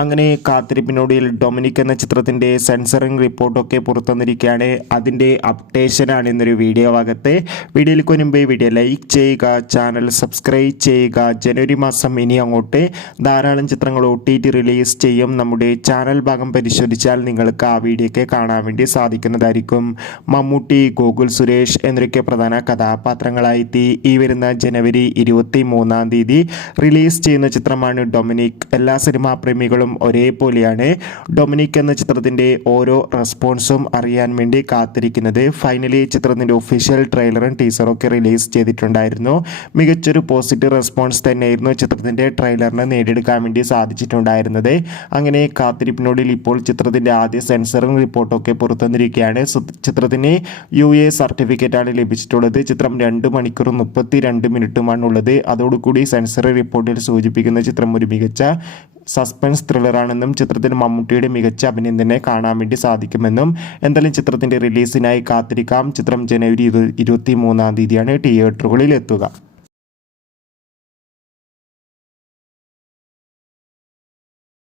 അങ്ങനെ കാത്തിരിപ്പിനൊടുവിൽ ഡൊമിനിക് എന്ന ചിത്രത്തിൻ്റെ സെൻസറിങ് റിപ്പോർട്ടൊക്കെ പുറത്തുവന്നിരിക്കുകയാണ്. അതിൻ്റെ അപ്ഡേഷനാണ് ഇന്നൊരു വീഡിയോ ഭാഗത്ത്. വീഡിയോയിലേക്ക് മുൻപ് വീഡിയോ ലൈക്ക് ചെയ്യുക, ചാനൽ സബ്സ്ക്രൈബ് ചെയ്യുക. ജനുവരി മാസം ഇനി അങ്ങോട്ട് ധാരാളം ചിത്രങ്ങൾ OTT റിലീസ് ചെയ്യും. നമ്മുടെ ചാനൽ ഭാഗം പരിശോധിച്ചാൽ നിങ്ങൾക്ക് ആ വീഡിയോയൊക്കെ കാണാൻ വേണ്ടി സാധിക്കുന്നതായിരിക്കും. മമ്മൂട്ടി, ഗോകുൽ സുരേഷ് എന്നൊക്കെ പ്രധാന കഥാപാത്രങ്ങളായി ഈ വരുന്ന ജനുവരി 23-ാം തീയതി റിലീസ് ചെയ്യുന്ന ചിത്രമാണ് ഡൊമിനിക്. എല്ലാ സിനിമാ പ്രേമികളും ഒരേപോലെയാണ് ഡൊമിനിക് എന്ന ചിത്രത്തിൻ്റെ ഓരോ റെസ്പോൺസും അറിയാൻ വേണ്ടി കാത്തിരിക്കുന്നത്. ഫൈനലി ചിത്രത്തിൻ്റെ ഒഫീഷ്യൽ ട്രെയിലറും ടീസറും ഒക്കെ റിലീസ് ചെയ്തിട്ടുണ്ടായിരുന്നു. മികച്ചൊരു പോസിറ്റീവ് റെസ്പോൺസ് തന്നെയായിരുന്നു ചിത്രത്തിൻ്റെ ട്രെയിലറിന് നേടിയെടുക്കാൻ വേണ്ടി സാധിച്ചിട്ടുണ്ടായിരുന്നത്. അങ്ങനെ കാത്തിരിപ്പിനോടിൽ ഇപ്പോൾ ചിത്രത്തിൻ്റെ ആദ്യ സെൻസറിങ് റിപ്പോർട്ടൊക്കെ പുറത്തുവന്നിരിക്കുകയാണ്. ചിത്രത്തിന് UA സർട്ടിഫിക്കറ്റാണ് ലഭിച്ചിട്ടുള്ളത്. ചിത്രം 2 മണിക്കൂറും 32 മിനിറ്റുമാണ് ഉള്ളത്. അതോടുകൂടി സെൻസറി റിപ്പോർട്ടിൽ സൂചിപ്പിക്കുന്ന ചിത്രം ഒരു മികച്ച സസ്പെൻസ് ത്രില്ലറാണെന്നും ചിത്രത്തിൽ മമ്മൂട്ടിയുടെ മികച്ച അഭിനയം തന്നെ കാണാൻ വേണ്ടി സാധിക്കുമെന്നും എന്തായാലും ചിത്രത്തിൻ്റെ റിലീസിനായി കാത്തിരിക്കാം. ചിത്രം ജനുവരി 23-ാം തീയതിയാണ് തിയേറ്ററുകളിൽ എത്തുക.